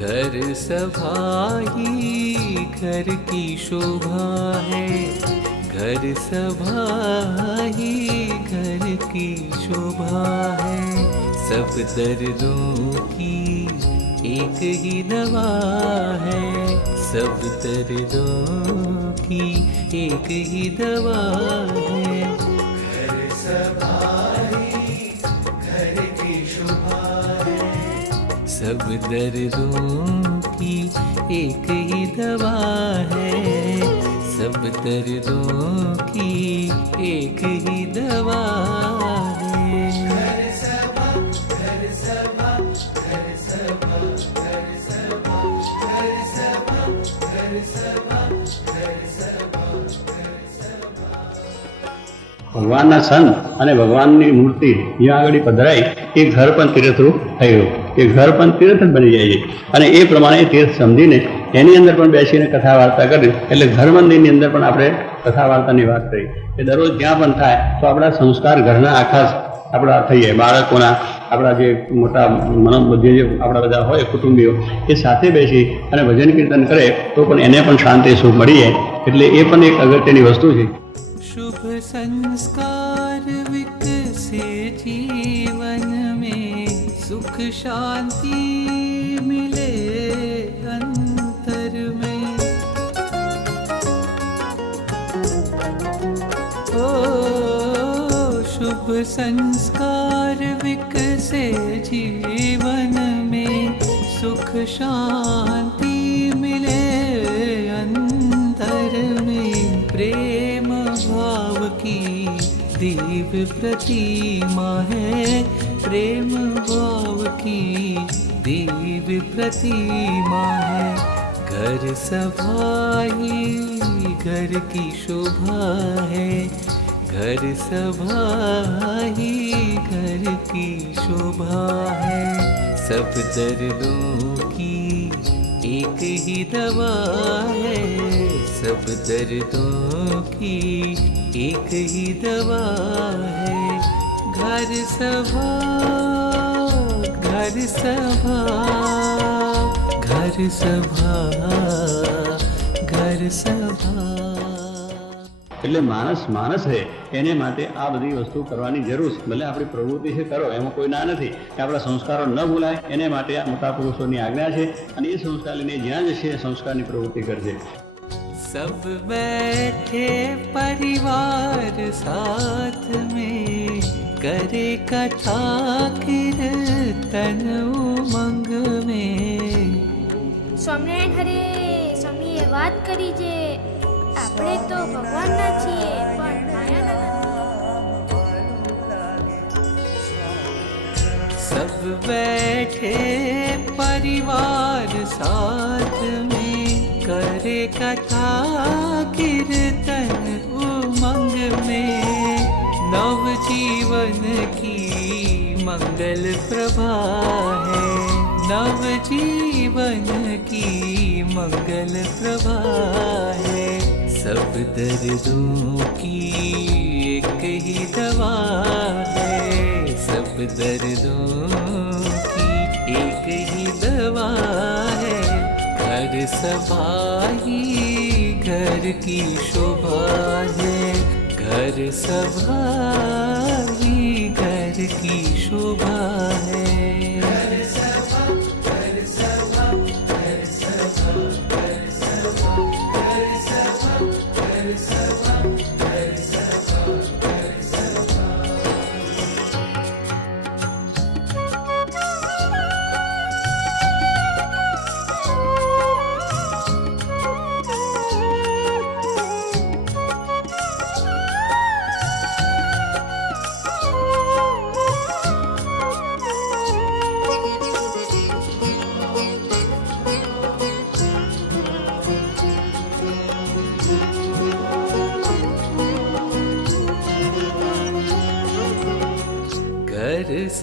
घर सभा ही घर की शोभा है, घर सभा ही घर की शोभा है। सब दर्दों की एक ही दवा है, सब दर्दों की एक ही दवा है। घर सभा ही घर की शोभा है, सब दर्दों की एक ही दवा है, सब दर्दों की एक ही दवा है। घर सभा घर सभा घर सभा घर सभा घर सभा घर सभा घर सभा घर सभा। ભગવાનના સંત અને ભગવાનની મૂર્તિ જ્યાં આગળ પધરાય એ ઘર પણ તીર્થરૂપ થઈ ગયું, એ ઘર પણ તીર્થ જ બની જાય છે. અને એ પ્રમાણે તીર્થ સમજીને એની અંદર પણ બેસીને કથા વાર્તા કરી, એટલે ઘર મંદિરની અંદર પણ આપણે કથા વાર્તાની વાત કરી કે દરરોજ જ્યાં પણ થાય તો આપણા સંસ્કાર ઘરના આખા આપણા થઈ જાય. બાળકોના આપણા જે મોટા મનોબુદ્ધિ જે આપણા બધા હોય કુટુંબીઓ એ સાથે બેસી અને ભજન કીર્તન કરે તો પણ એને પણ શાંતિ સુખ મળી જાય. એટલે એ પણ એક અગત્યની વસ્તુ છે. शुभ संस्कार विकसे जीवन में, सुख शांति मिले अंतर में। ओ शुभ संस्कार विकसे जीवन में, सुख शांति मिले अंतर में। प्रेम भाव की दिव्य प्रतिमा है, प्रेम भाव की दिव्य प्रतिमा है। घर सभा ही घर की शोभा है, घर सभा ही घर की शोभा है। सब दर्दों की एक ही दवा है, सब दर्दों की एक ही दवा है। घर सभा घर सभा घर सभा घर सभा। એટલે માણસ છે એને માટે આ બધી વસ્તુ કરવાની જરૂર છે. ભલે આપણી પ્રવૃત્તિ છે કરો, એમાં કોઈ ના નથી કે આપણા સંસ્કારો ન ભૂલાય, એને માટે આ મોટા પુરુષોની આજ્ઞા છે અને એ સંસ્કાર લઈને જ્યાં જશે એ સંસ્કારની પ્રવૃત્તિ કરશે. सब बैठे परिवार साथ में, करे कथा कीर्तन उमंग में। સ્વામિનારાયણ હરે. સ્વામીએ વાત કરી છે, આપણે તો ભગવાનના છીએ પણ માયાના નથી. सब बैठे परिवार साथ में, करे कथा कीर्तन उमंग में। नव जीवन की मंगल प्रभा है, नव जीवन की मंगल प्रभा है। सब दर्दों की एक ही दवा है, सब दर्दों की एक ही दवा है। घर सभा ही घर की शोभा है, घर सभा ही घर की शोभा है। घर सभा घर सभा घर सभा घर सभा घर सभा घर सभा घर सभा घर सभा।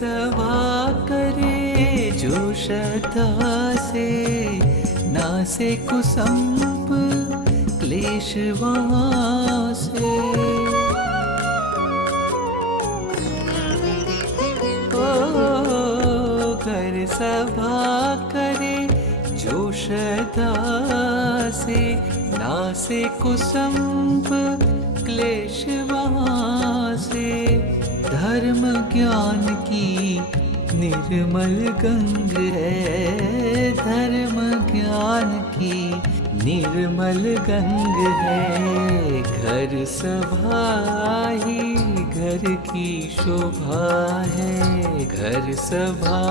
सभा करे जो श्रद्धा से, नासे कुसंप क्लेश वहाँ से। घर सभा करे जो श्रद्धा से, नासे कुसंप क्लेश वहाँ से। धर्म ज्ञान की निर्मल गंग है, धर्म ज्ञान की निर्मल गंग है। घर सभा ही घर की शोभा है, घर सभा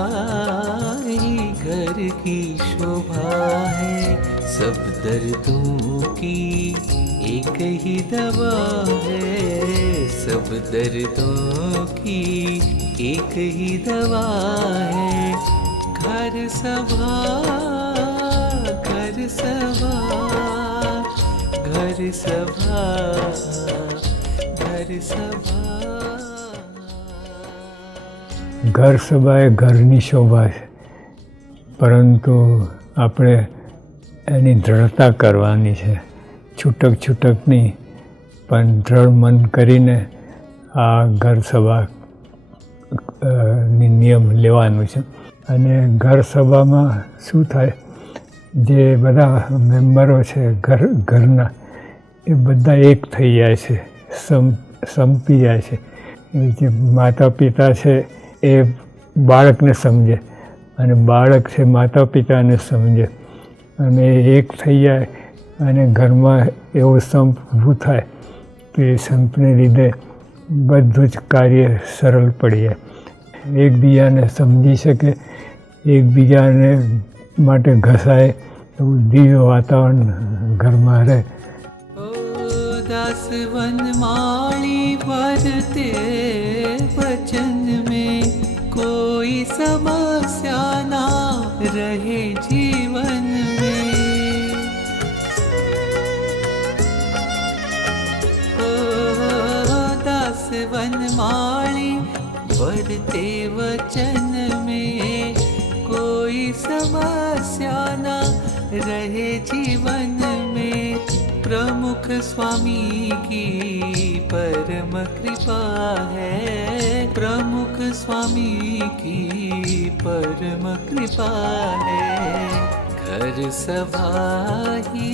ही घर की शोभा है। सब दर्दों की एक ही दवा है, सब दर्दों की एक ही दवा है। घर सभा घर सभा घर सभा घर सभा। ઘર સભા એ ઘરની શોભા છે, પરંતુ આપણે એની દ્રઢતા કરવાની છે, છૂટક છૂટક નહીં પણ દ્રઢ મન કરીને આ ઘર સભા ની નિયમ લેવાનું છે. અને ઘર સભામાં શું થાય, જે બધા મેમ્બરો છે ઘરના એ બધા એક થઈ જાય છે, સંપી જાય છે. જે માતા પિતા છે એ બાળકને સમજે અને બાળક છે માતા પિતાને સમજે અને એક થઈ જાય અને ઘરમાં એવો સંપ ઊભું થાય કે એ સંપને લીધે બધું જ કાર્ય સરળ પડી જાય. એકબીજાને સમજી શકે, એકબીજાને માટે ઘસાય એવું દિવ્ય વાતાવરણ ઘરમાં રહે. दास वनमाली भरते वचन में, कोई समस्या ना रहे जीवन में। ओ दास वनमाली भरते वचन में, कोई समस्या ना रहे जीवन में। प्रमुख स्वामी की परम कृपा है, प्रमुख स्वामी की परम कृपा है। घर सभा ही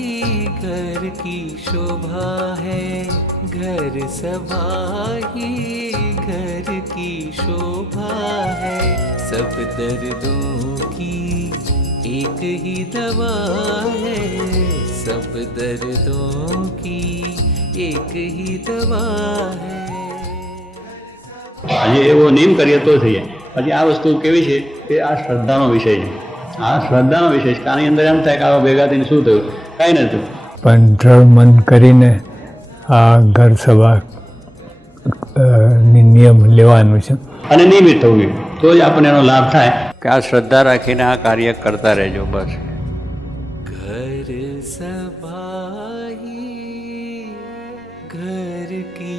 घर की शोभा है, घर सभा ही घर की शोभा है। सब दर्दों की एक ही दवा है, सब दर्दों की एक ही दवा है. આજે એવો નિયમ કરીએ તો થઈએ. પછી આ વસ્તુ કેવી છે કે આ શ્રદ્ધાનો વિષય છે, આ શ્રદ્ધાનો વિષય છે. આની અંદર એમ થાય કે આવા ભેગા થઈને શું થયું, કાંઈ નથી. પણ દ્રઢ મન કરીને આ ઘર સભા ની નિયમ લેવાનું છે અને નિયમિત થવું જોઈએ, તો જ આપણને એનો લાભ થાય. કે આ શ્રદ્ધા રાખીને આ કાર્ય કરતા રહેજો બસ. घर सभा ही घर की